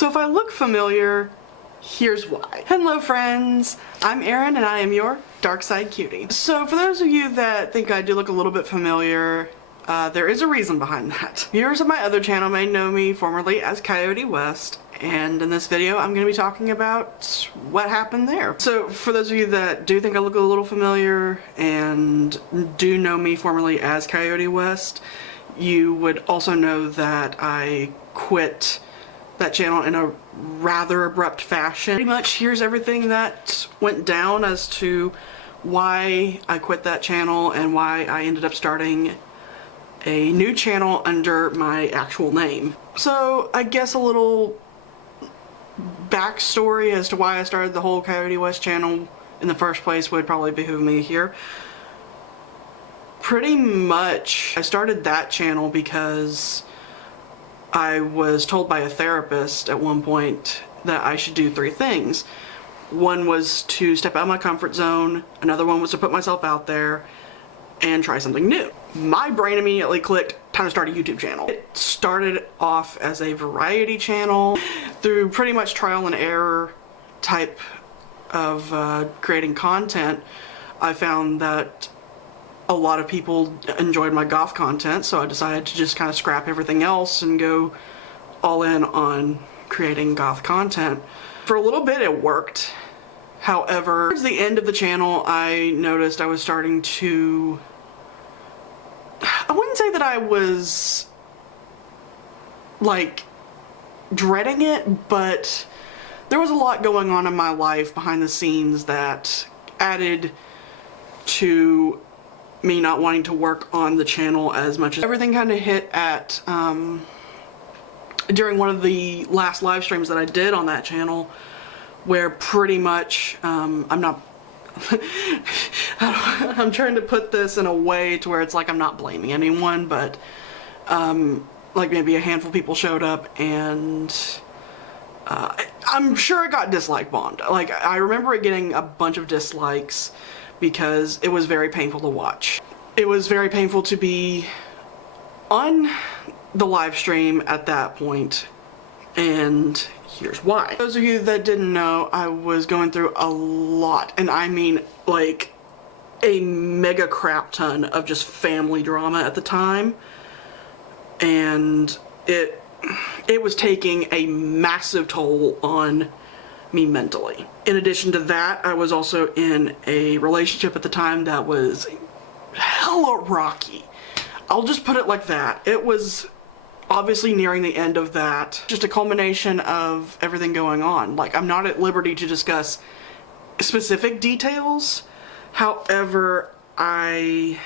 So if I look familiar, here's why. Hello friends, I'm Erin and I am your Dark Side Cutie. So for those of you that think I do look a little bit familiar, there is a reason behind that. Viewers of my other channel may know me formerly as Coyote West, and in this video I'm going to be talking about what happened there. So for those of you that do think I look a little familiar and do know me formerly as Coyote West, you would also know that I quit that channel in a rather abrupt fashion. Pretty much here's everything that went down as to why I quit that channel and why I ended up starting a new channel under my actual name. So I guess a little backstory as to why I started the whole Coyote West channel in the first place would probably behoove me here. Pretty much I started that channel because I was told by a therapist at one point that I should do three things. One was to step out of my comfort zone, another one was to put myself out there and try something new. My brain immediately clicked, time to start a YouTube channel. It started off as a variety channel through pretty much trial and error type of creating content. I found that a lot of people enjoyed my goth content, so I decided to just kind of scrap everything else and go all in on creating goth content. For a little bit it worked. However, towards the end of the channel I noticed I was starting to, I wouldn't say that I was like dreading it, but there was a lot going on in my life behind the scenes that added to me not wanting to work on the channel as much. As everything kind of hit at during one of the last live streams that I did on that channel, where pretty much I'm not I'm trying to put this in a way to where it's like I'm not blaming anyone, but like maybe a handful of people showed up and I'm sure it got dislike bombed. Like I remember it getting a bunch of dislikes because it was very painful to watch. It was very painful to be on the live stream at that point, and here's why. Those of you that didn't know, I was going through a lot, and I mean like a mega crap ton of just family drama at the time, and it was taking a massive toll on me mentally. In addition to that, I was also in a relationship at the time that was hella rocky. I'll just put it like that. It was obviously nearing the end of that. Just a culmination of everything going on. Like, I'm not at liberty to discuss specific details. However, I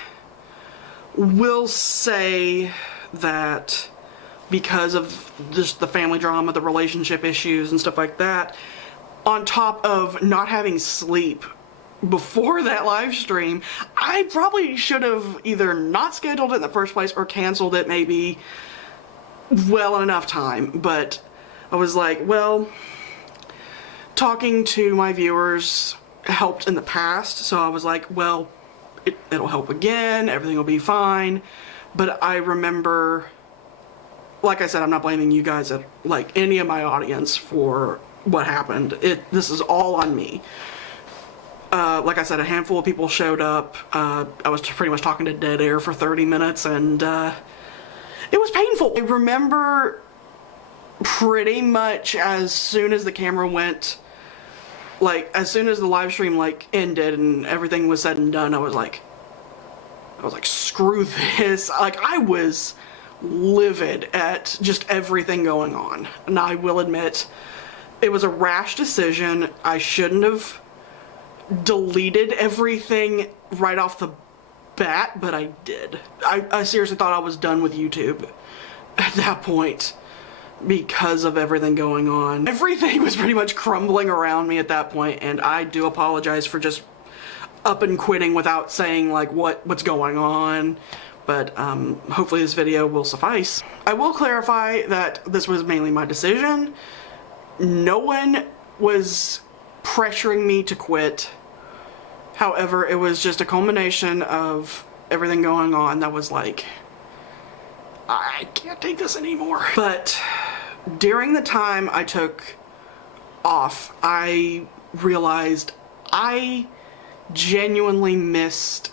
will say that because of just the family drama, the relationship issues and stuff like that, on top of not having sleep before that live stream, I probably should have either not scheduled it in the first place or canceled it maybe well in enough time. But I was like, well, talking to my viewers helped in the past, so I was like, well, it'll help again, everything will be fine. But I remember, like I said, I'm not blaming you guys, at like any of my audience for what happened. This is all on me. Like I said, a handful of people showed up. I was pretty much talking to dead air for 30 minutes, and it was painful. I remember pretty much as soon as the camera went, like as soon as the live stream like ended and everything was said and done, I was like, screw this. Like, I was livid at just everything going on. And I will admit, it was a rash decision. I shouldn't have deleted everything right off the bat, but I did. I seriously thought I was done with YouTube at that point because of everything going on. Everything was pretty much crumbling around me at that point, and I do apologize for just up and quitting without saying like what's going on. But hopefully this video will suffice. I will clarify that this was mainly my decision. No one was pressuring me to quit. However, it was just a culmination of everything going on that was like, I can't take this anymore. But during the time I took off, I realized I genuinely missed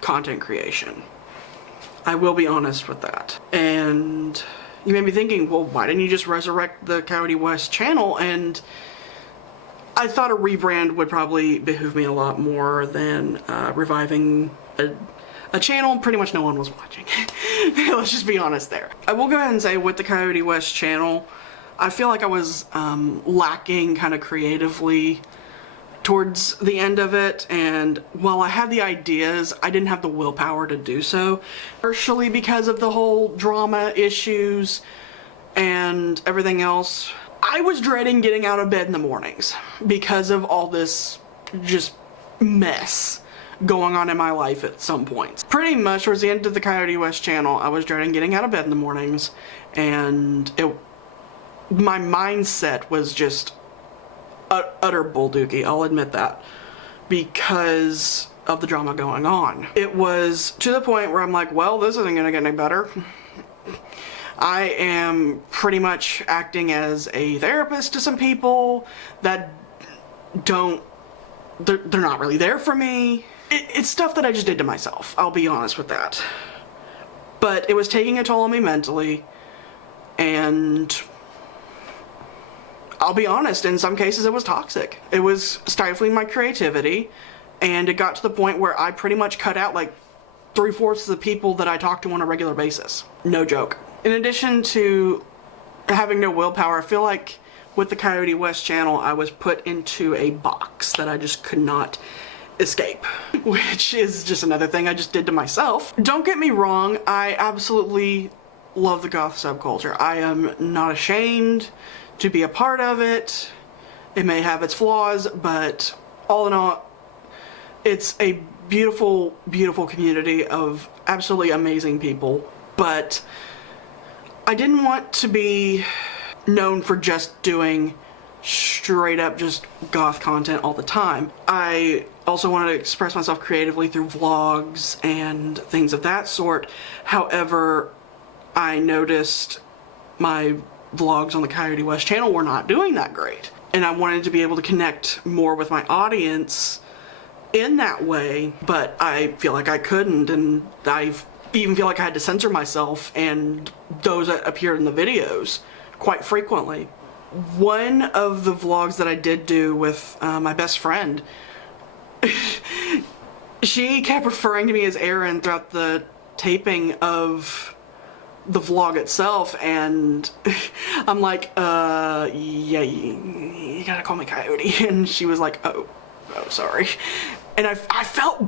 content creation. I will be honest with that. And you may be thinking, well, why didn't you just resurrect the Coyote West channel? And I thought a rebrand would probably behoove me a lot more than reviving a channel pretty much no one was watching. Let's just be honest there. I will go ahead and say with the Coyote West channel, I feel like I was lacking kind of creatively towards the end of it, and while I had the ideas, I didn't have the willpower to do so, partially because of the whole drama issues and everything else. I was dreading getting out of bed in the mornings because of all this just mess going on in my life at some points. Pretty much towards the end of the Coyote West channel, I was dreading getting out of bed in the mornings, and my mindset was just utter bulldookie, I'll admit that, because of the drama going on. It was to the point where I'm like, well, this isn't gonna get any better. I am pretty much acting as a therapist to some people that they're not really there for me. It's stuff that I just did to myself, I'll be honest with that. But it was taking a toll on me mentally, and I'll be honest, in some cases it was toxic. It was stifling my creativity, and it got to the point where I pretty much cut out like 3/4 of the people that I talk to on a regular basis. No joke. In addition to having no willpower, I feel like with the Coyote West channel, I was put into a box that I just could not escape, which is just another thing I just did to myself. Don't get me wrong, I absolutely love the goth subculture. I am not ashamed to be a part of it. It may have its flaws, but all in all, it's a beautiful, beautiful community of absolutely amazing people. But I didn't want to be known for just doing straight up just goth content all the time. I also wanted to express myself creatively through vlogs and things of that sort. However, I noticed my vlogs on the Coyote West channel were not doing that great, and I wanted to be able to connect more with my audience in that way, but I feel like I couldn't, and I even feel like I had to censor myself and those that appeared in the videos quite frequently. One of the vlogs that I did do with my best friend, she kept referring to me as Aaron throughout the taping of the vlog itself, and I'm like, yeah, you gotta call me Coyote. And she was like, oh, sorry. And I felt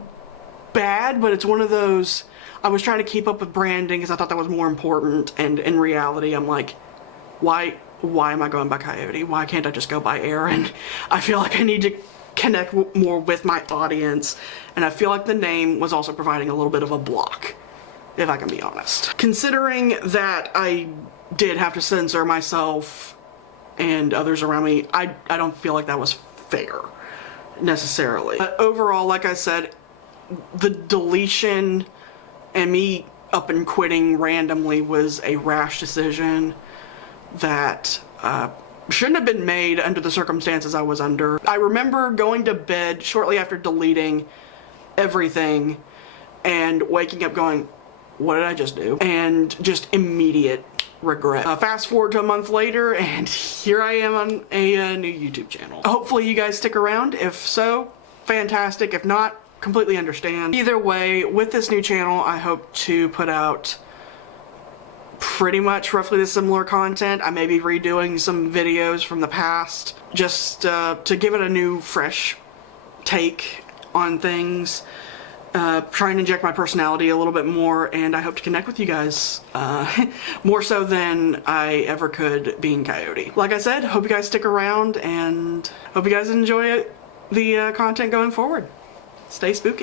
bad, but it's one of those, I was trying to keep up with branding because I thought that was more important, and in reality, I'm like, why am I going by Coyote? Why can't I just go by Aaron? I feel like I need to connect more with my audience, and I feel like the name was also providing a little bit of a block, if I can be honest. Considering that I did have to censor myself and others around me, I don't feel like that was fair, necessarily. But overall, like I said, the deletion and me up and quitting randomly was a rash decision that shouldn't have been made under the circumstances I was under. I remember going to bed shortly after deleting everything and waking up going, what did I just do? And just immediate regret. Fast forward to a month later, and here I am on a new YouTube channel. Hopefully you guys stick around. If so, fantastic. If not, completely understand. Either way, with this new channel, I hope to put out pretty much roughly the similar content. I may be redoing some videos from the past just to give it a new, fresh take on things. Trying to inject my personality a little bit more, and I hope to connect with you guys more so than I ever could being Coyote. Like I said, hope you guys stick around, and hope you guys enjoy the content going forward. Stay spooky.